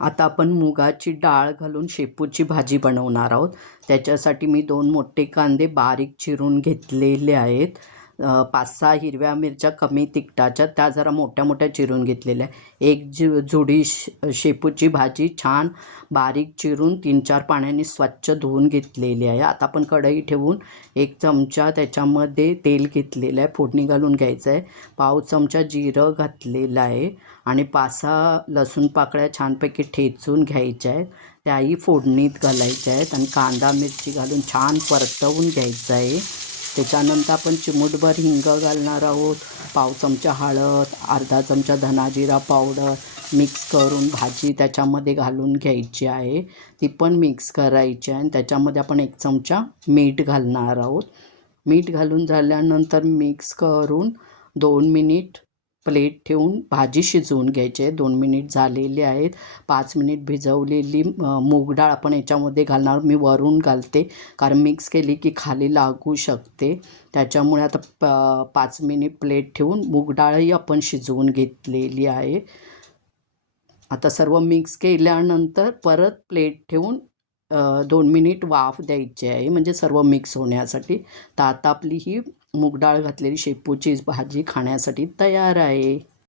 आता आपण मुगाची डाळ घालून शेपूची भाजी बनवणार आहोत. त्याच्यासाठी मी 2 मोठे कांदे बारीक चिरून घेतलेले आहेत. 5-6 हिरव्या मिरच्या कमी तिखटाच्या त्या जरा मोठ्या-मोठ्या चिरून घेतलेल्या आहे. एक जुडी शेपूची भाजी छान बारीक चिरून 3-4 पाण्याने स्वच्छ धुवून घेतलेली आहे. आता आपण कढई ठेवून 1 चमचा त्याच्यामध्ये तेल घेतलेलं आहे, फोडणी घालून घ्यायचं आहे. पाव चमचा जिरं घातलेलं आहे आणि 5-6 लसूण पाकळ्या छानपैकी ठेचून घ्यायच्या आहेत, त्याही फोडणीत घालायच्या आहेत आणि कांदा मिरची घालून छान परतवून घ्यायचं आहे. त्याच्यानंतर आपण चिमूटभर हिंग घालणार आहोत, पाव चमचा हळद, अर्धा चमचा धना जिरा पावडर मिक्स करून भाजी त्याच्यामध्ये घालून घ्यायची आहे. ती पण मिक्स करायची आहे आणि त्याच्यामध्ये आपण 1 चमचा मीठ घालणार आहोत. मीठ घालून झाल्यानंतर मिक्स करून 2 मिनिट प्लेट ठेवून भाजी शिजवून घ्यायची आहे. 2 मिनिट झालेले आहेत. 5 मिनिट भिजवलेली मूग डाळ आपण याच्यामध्ये घालणार. मी वरून घालते कारण मिक्स केली की खाली लागू शकते. त्याच्यामुळे आता 5 मिनिट प्लेट ठेवून मूग डाळही आपण शिजवून घेतलेली आहे. आता सर्व मिक्स केल्यानंतर परत प्लेट ठेवून 2 मिनिट वाफ द्यायची आहे, म्हणजे सर्व मिक्स होण्यासाठी. तर आता आपली ही मूग डाळ घातलेली शेपूची भाजी खाण्यासाठी तयार आहे.